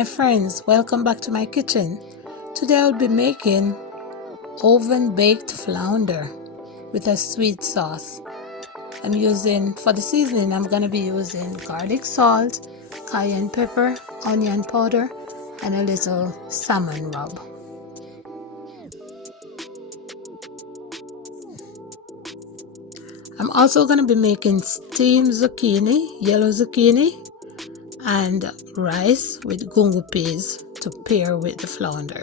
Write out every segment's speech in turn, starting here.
My friends, welcome back to my kitchen. Today I'll be making oven baked flounder with a sweet sauce. For the seasoning, I'm going to be using garlic salt, cayenne pepper, onion powder, and a little salmon rub. I'm also going to be making steamed zucchini, yellow zucchini, and rice with gungo peas to pair with the flounder.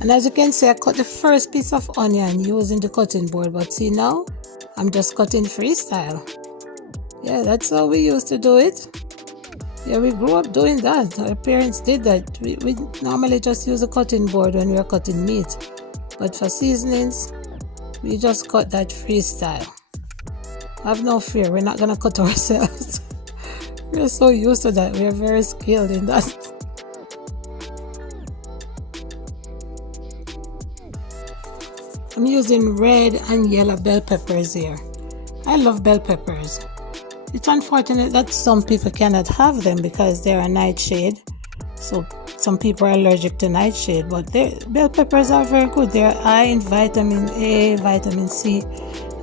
And as you can see, I cut the first piece of onion using the cutting board, but see now, I'm just cutting freestyle. Yeah, that's how we used to do it. Yeah, we grew up doing that. Our parents did that. We normally just use a cutting board when we are cutting meat. But for seasonings, we just cut that freestyle. Have no fear, we're not gonna cut ourselves. We're so used to that. We're very skilled in that. I'm using red and yellow bell peppers here. I love bell peppers. It's unfortunate that some people cannot have them because they're a nightshade. So some people are allergic to nightshade, but bell peppers are very good. They're high in vitamin A, vitamin C,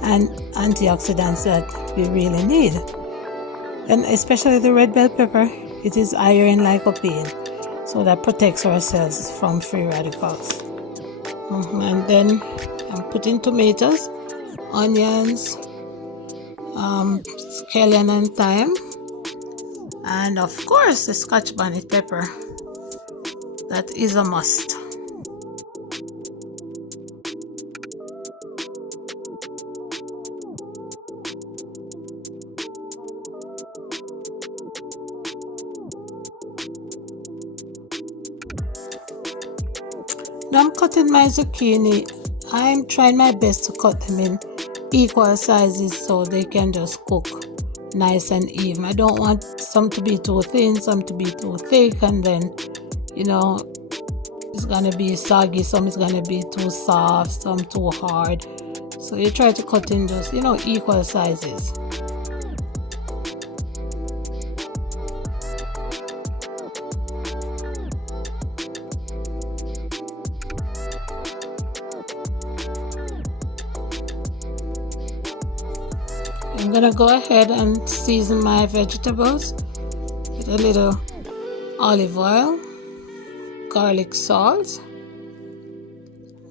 and antioxidants that we really need. And especially the red bell pepper, it is higher in lycopene, so that protects our cells from free radicals. And then I'm putting tomatoes, onions, scallion and thyme, and of course the Scotch bonnet pepper. That is a must. Now I'm cutting my zucchini. I'm trying my best to cut them in equal sizes so they can just cook nice and even. I don't want some to be too thin, some to be too thick, and then it's gonna be soggy, some is gonna be too soft, some too hard. So you try to cut in just equal sizes. I'm gonna go ahead and season my vegetables with a little olive oil, garlic salt,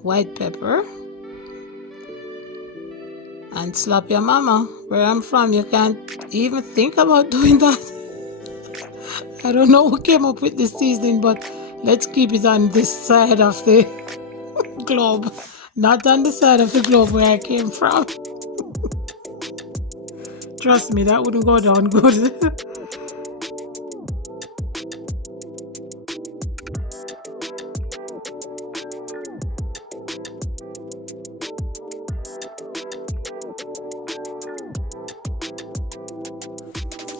white pepper, and slap your mama. Where I'm from, you can't even think about doing that. I don't know who came up with this seasoning, but let's keep it on this side of the globe, not on the side of the globe where I came from. Trust me, that wouldn't go down good.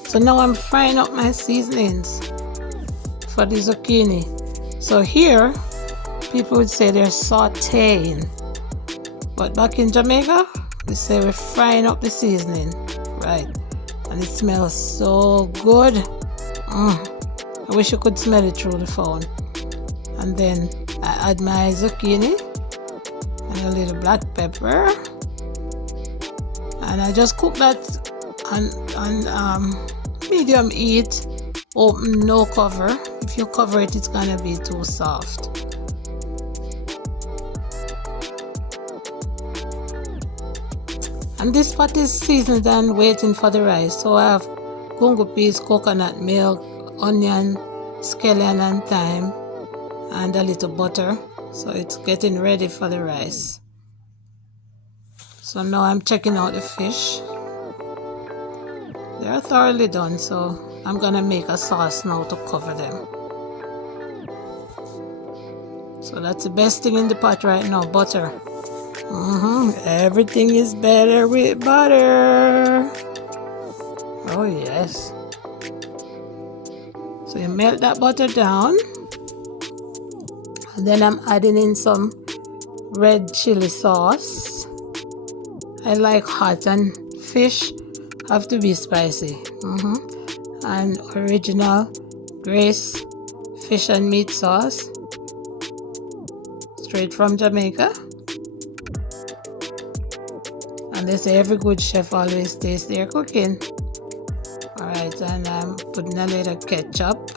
So now I'm frying up my seasonings for the zucchini. So here, people would say they're sauteing. But back in Jamaica, We say we're frying up the seasoning, right? And it smells so good. I wish you could smell it through the phone. And then I add my zucchini and a little black pepper, and I just cook that on medium heat, open, no cover. If you cover it, it's gonna be too soft. And this pot is seasoned and waiting for the rice. So I have gungo peas, coconut milk, onion, scallion and thyme, and a little butter. So it's getting ready for the rice. So now I'm checking out the fish. They're thoroughly done, so I'm gonna make a sauce now to cover them. So that's the best thing in the pot right now, butter. Everything is better with butter. Oh yes. So you melt that butter down, and then I'm adding in some red chili sauce. I like hot, and fish have to be spicy. And original Grace fish and meat sauce, straight from Jamaica. And they say every good chef always tastes their cooking. Alright, and I'm putting a little ketchup.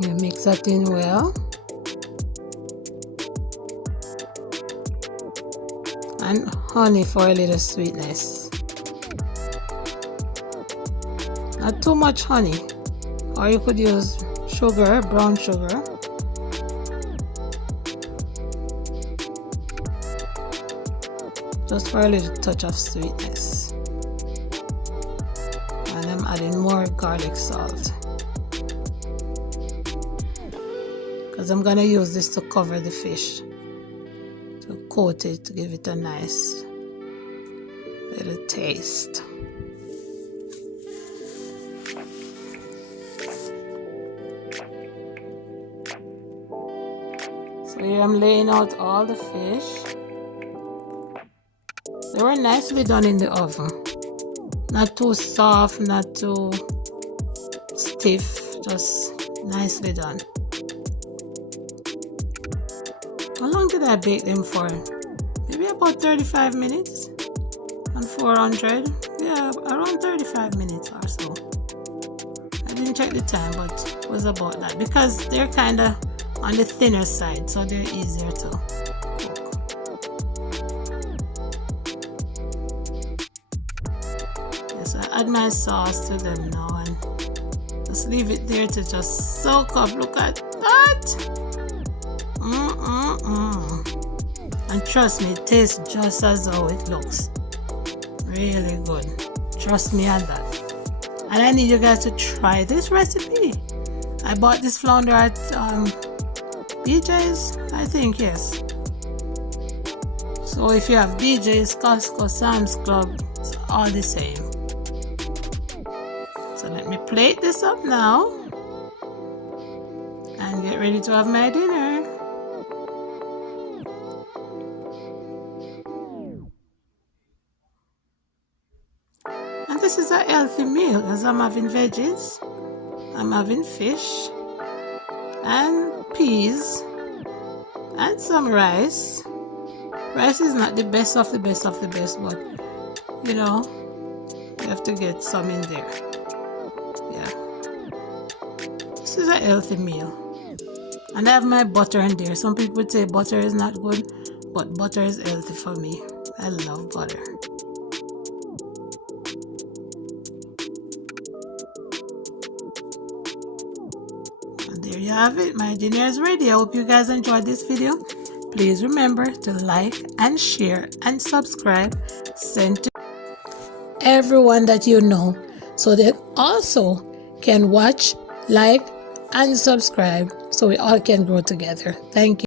You mix that in well. And honey for a little sweetness. Not too much honey, or you could use sugar, brown sugar. Just for a little touch of sweetness. And I'm adding more garlic salt, because I'm gonna use this to cover the fish, to coat it, to give it a nice little taste. So here I'm laying out all the fish. They were nicely done in the oven. Not too soft, not too stiff, just nicely done. How long did I bake them for? Maybe about 35 minutes on 400. Yeah, around 35 minutes or so. I didn't check the time, but it was about that, because they're kind of on the thinner side, so they're easier to cook. Yes, I add my sauce to them now and just leave it there to just soak up. Look at that! And trust me, it tastes just as how it looks. Really good. Trust me on that. And I need you guys to try this recipe. I bought this flounder at BJ's, I think, yes. So if you have BJ's, Costco, Sam's Club, it's all the same. So let me plate this up now and get ready to have my dinner. And this is a healthy meal, as I'm having veggies, I'm having fish and peas and some rice. Rice is not the best of the best of the best, but you know, you have to get some in there. Yeah, this is a healthy meal. And I have my butter in there. Some people would say butter is not good, but butter is healthy for me. I love butter. There you have it. My dinner is ready. I hope you guys enjoyed this video. Please remember to like and share and subscribe. Send to everyone that you know, so they also can watch, like, and subscribe, so we all can grow together. Thank you.